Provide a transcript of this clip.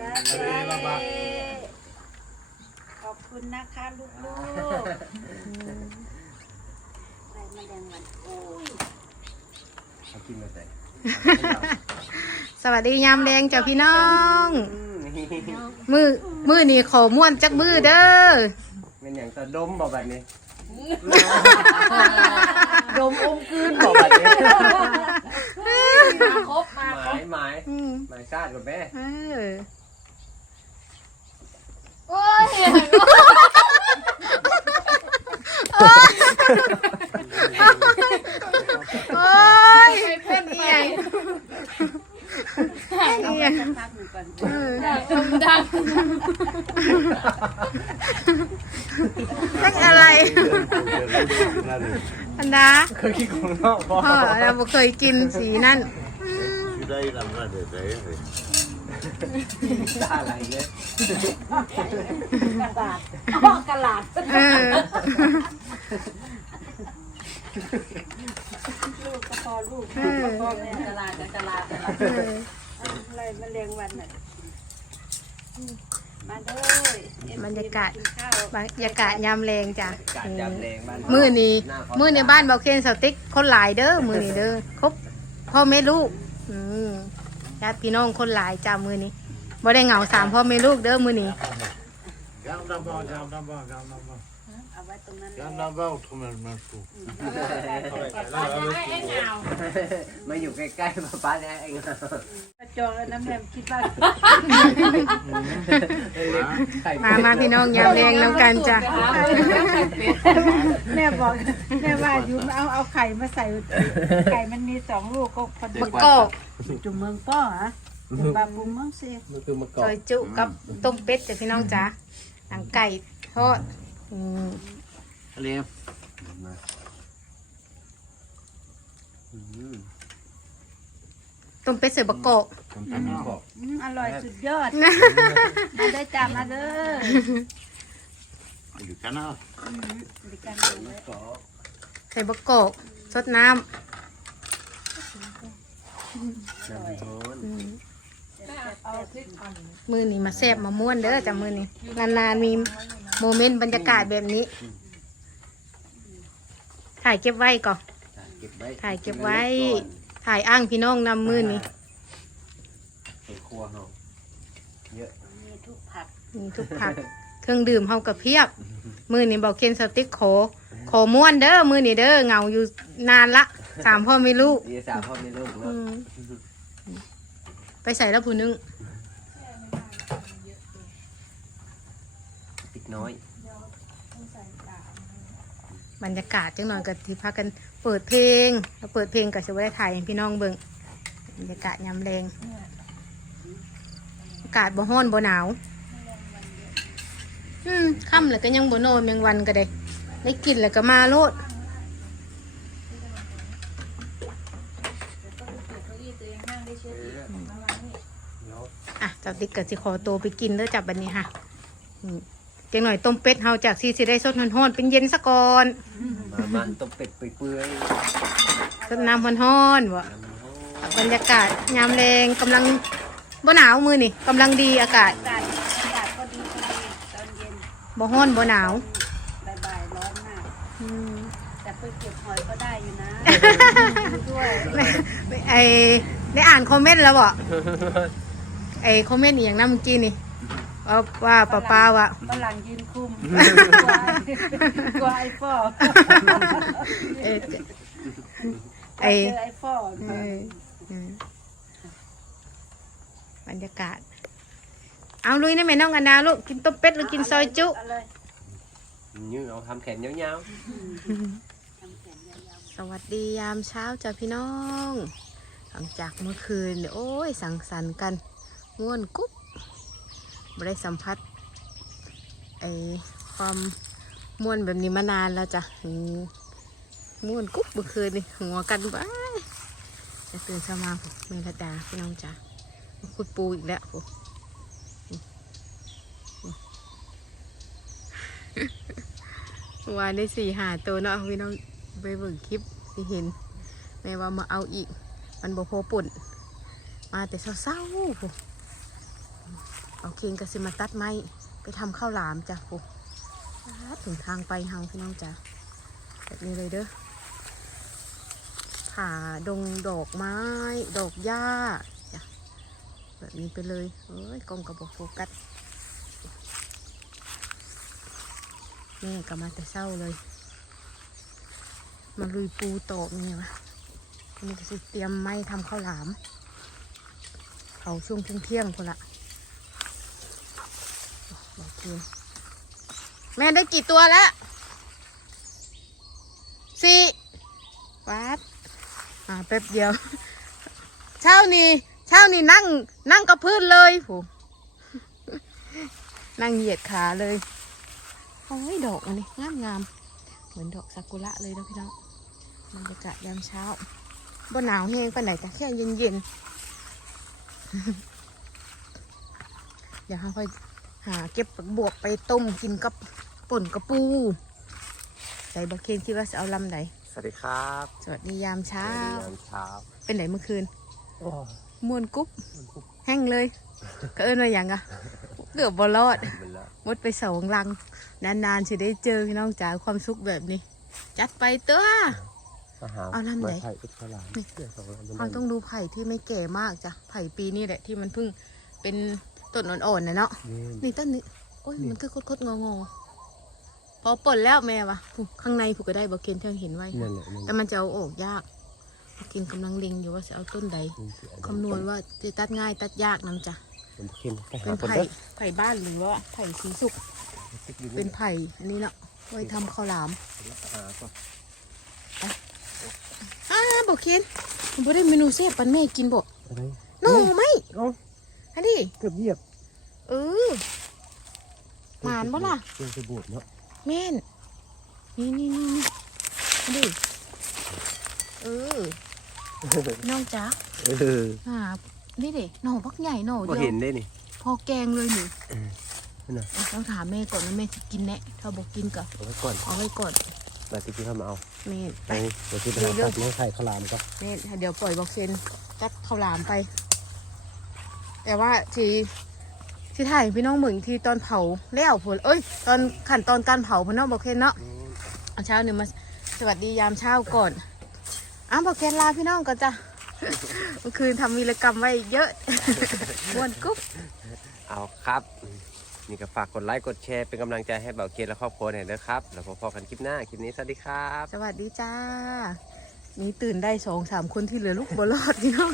เจ๊ขอบคุณนะคะลูกๆอะไรมาแดงวันโอ้ยเอากินมาแต่สวัสดียามแรงจ้ะพี่น้อง มือมือนี่ขอม่วนจักมือเด้อเป็นอย่างตะดมบอกแบบนี้ดมอมกลืนบอกแบบนี้มาครบมาหครมาบยหมายอืมหมายชาติกับแม่ เออ โอ้ย โอ้ย ไปเพ่น อี ไป หยัง เอา อีห ไว้ ยัง สักพักหนึ่ง ก่อนเอออยากอมดังตั้งอะไร อันดาเคยคิดของนอกพ่อพ่อเราบ่เคยกินสีนั่น Today I'm not a day. ตาอะไรเนี่ยกระดาษอ๋อกระดาษเออลูกก็พอลูกเออพอแม่ตลาดตลาดตลาดออะไรมาแดงวันน่ะ มาเด้อบรรยากาศกินข้าวบรรยากาศยามแรงจ้ะกาดยำแรงบ้านมือนี้หาเขามือในบ้านเบาเคนสติ๊กคนหลายเด้อมือนี้เด้อครบพ่อแม่ลูกอืมญาติพี่น้องคนหลายจ้ามือนี้บ่ได้เหงาสามพ่อแม่ลูกเด้อมือนี้ Gam dabei, gam dabei, gam dabei. เอาไว้ตรงนั้น Gam dabei, kom maar maar toe. ป้าจะให้ไอ้เหงามาอยู่ใกล้ๆป้าป้าเนี่ยเองกระ จองแล้วนะแม่คิดว่าไข่มามาพี่น้องยามแรงนำกันจ้ะแม่บอกแม่ว่าอยู่เอาเอาไข่มาใส่ ไข่มันมีสองลูกก็พอดีมะกอกจุ่มเมืองป้อฮะบาบุ้งมังเสียมันคือมะกซอกอยจุกับต้มเป็ดจ้ะพี่น้องจ้ะหนังไก่ทอดอืม Allee. อืม ต้มเป็ดใส่บะกอกผมทำมะกอกอืมอร่อยสุดยอด มาได้จ้ามาเด้อ You kan ha. อืมดิกันดูเลยกอกใส่บะกอกสดน้น้ำโทนำอืมเอาพริกอ่อนมือนี้มาแซ่บมาม่วนเด้อจ้ะมือนี้นานๆมีโมเมนต์บรรยากาศแบบนี้ ถ่ายเก็บไว้ก่อนเก็บไว้ถ่ายเก็บไว้ ถ่ายอ้างพี่น้องนำมือนี้เป็นครัวเฮาเยอะมีทุกผักมีทุกผัก เครื่องดื่มเฮากับเพียบ มือนี้บอกเคนสติ๊กขอขอม่วนเด้อมือนี้เด้อเหงาอยู่นานละสามพ่อไม่ลูกดีสาวพ่อไม่ลูกอืเนาะมไปใส่แล้วผู้นึงติดน้อย บรรยากาศจังหน่อยก็ที่พากันเปิดเพลงแล้วเปิดเพลงก็จะไว้ถ่ายให้พี่น้องเบิ่งบรรยากาศยามแรงอากาศบ่ฮ้อนบ่หนาว อืมค่ำแล้วก็ยังบ่โนอนแมงวันก็ได้ ได้กินแล้วก็มาโลดอะจับติ๊กกับสิขอตัวไปกินเด้อจับบันนี้ค่ะอืม จังหน่อยต้มเป็ดเฮาจากซีสิได้สดฮ้อนๆเป็นเย็นซะก่อนมามันต้มเป็ดเปื่อยสดน้ำฮ้อนๆวะบรรยากาศยามแรงกำลังบ่หนาวมือนี่กำลังดีอากาศอากาศอากาศก็ดีพอดีตอนเย็นบ่ฮ้อนบ่หนาวบ่ายๆร้อนมากอืมแต่ไปเก็บหอยก็ได้อยู่นะด้วยไอได้อ่านคอมเมนต์แล้วบ่ไอคอมเมนต์อหย่างนั้นเมื่อกี้นี่ ว่าว่าป้าป้าว่าฝรั่งยืนคุมกวายกวายฟอเออไอเจอไอ้ฟอเอออืมบรรยากาศ เอาลุยนะแม่น้องอันดาลูกกินต้มเป็ดหรือกินซอยจุเอาเลยๆนี่เราทำแขนยาวสวัสดียามเช้าจ้ะพี่น้อง หลังจากเมื่อคืนเนี่ยโอ้ยสังสรรค์กันม่วนกุ๊บ ไม่ได้สัมผัสไอความม่วนแบบนี้มานานแล้วจ้ะม่วนกุ๊บเมื่อคืนนี่หัวกันบ้าจะตื่นเช้ามาผมเมรดาพี่น้องจ้ะมาขุดปูอีกแล้วผมวานได้สี่หาตัวเนาะพี่น้องไปเบิ่งคลิปที่เห็นแม่ว่ามาเอาอีก มันบ่พอปุ่น มาแต่เศร้าๆผม เอาเคนกสิมาตัดไม้ไปทำข้าวหลามจ้ะปุ๊ถึงทางไปเฮาพี่น้องจ้ะแบบนี้เลยเด้อผ่าดงดอกไม้ ดอกหญ้าจ้ะแบบนี้ไปเลยเอ้ยกล้องกระบอกโฟกัสแม่ก็มาแต่เศร้าเลย มาลุยปูตกเนี่ยวะนี่จะเตรียมไม้ทำข้าวหลาม เขาช่วงเที่ยงๆคนละ แม่ได้กี่ตัวแล้วสี่วัดอ่าแป๊บเดียว เช้านี้เช้านี้นั่ง นั่งกับพื้นเลยผูนั่งเหยียดขาเลยโอ้ยดอกอันนี้งามงามๆเหมือนดอกซากุระเลยนะพี่น้องบรรยากาศยามเช้าบ่หนาวแห้งปานไหนแต่แค่เย็นเย็นๆเดี๋ยวเราค่อย หาเก็บบวกไปต้มกินกับป่นกระปู ใส่บะเคนคิดว่าจะเอาลำไหนสวัสดีครับสวัสดียามเช้า สวัสดียามเช้าเป็นไหนเมื่อคืนโอ้มวนกุ๊บแห้งเลย ก็เอิ้นว่าอย่างอะเกือบบอลอดมันละมดไปสองลัง นานๆสิได้เจอพี่น้องจ๋าความสุขแบบนี้ จัดไปเต้ออาหารเอาลำไหนไผ่เป็นข้าวหลามเกี่ยวกับอะไรเราต้องดูไผ่ที่ไม่แก่มากจ้ะไผ่ปีนี้แหละที่มันเพิ่งเป็น ต้นอ่อนๆนะเนาะนี่นี่ต้นนี้โอ้ยนี่มันคือคดๆงอๆพอป่นแล้วแม่วะผูข้างในผูก็ได้บอกเกนเท่าเห็นไว้นั่นแหละนั่นแหแต่ละมันจะเอาออกยากบอกเกนกำลังเล็งอยู่ว่าจะเอาต้นใดคำนวณว่าจะตัดง่ายตัดยากนํจ้ะผมเค็มไปเป็หานคนไผ่เด้อไผ่บ้านหรือว่าไผ่สีสุก เป็นไผ่อันนี้เนาะไว้ทำข้าวหลามหาก่อนอ้าบอกเคนมันบ่ได้เมนูเซฟปันแม่กินบอกอะไรโน่ไม่ เอ้าอันนี้เกือบเหยียบเออหมานบ่ล่ะเกือบจะบวชเนาะแม่นนี่นี่นี่นี่ดูเออ น้องจ๊ะเอออ่านี่เด็หน่อพักใหญ่หน่อก็เดียเห็วนได้นี่ พอแกงเลยหนูนั่นน่ะต้องถามแม่ก่อนว่าแม่จะกินแน่ถ้าบอกกินก็เอาไว้ก่อนเอาไว้ก่อนเราจะกินข้าวมาเอาแม่ไปเดี๋ยวกินไปหาตัดเนื้อไข่ข้าวหลามก็ แม่เดี๋ยวปล่อยบอกเซนจัดข้าวหลามไป แต่ว่าทีที่ถ่ายพี่น้องเหมือนที่ตอนเผาแล้วผลเอ้ย ตอนขั้นตอนการเผาพี่น้องบอกเคนเนาะเอาเช้าหนึ่งมาสวัสดียามเช้าก่อนอ้าวบอกแกนลาพี่น้องก่อนจ้ะเมื่อคืนทำวีรกรรมไว้เยอะม่วนกุ๊บเอาครับนี่ก็ฝากกดไลค์กดแชร์เป็นกำลังใจให้เบาเคนและครอบครัวหน่อยนะครับ แล้วพบกันคลิปหน้า คลิปนี้ สวัสดีครับ สวัสดีจ้า มีตื่นได้สองสามคนที่เหลือลูกบอลอดพี่น้อง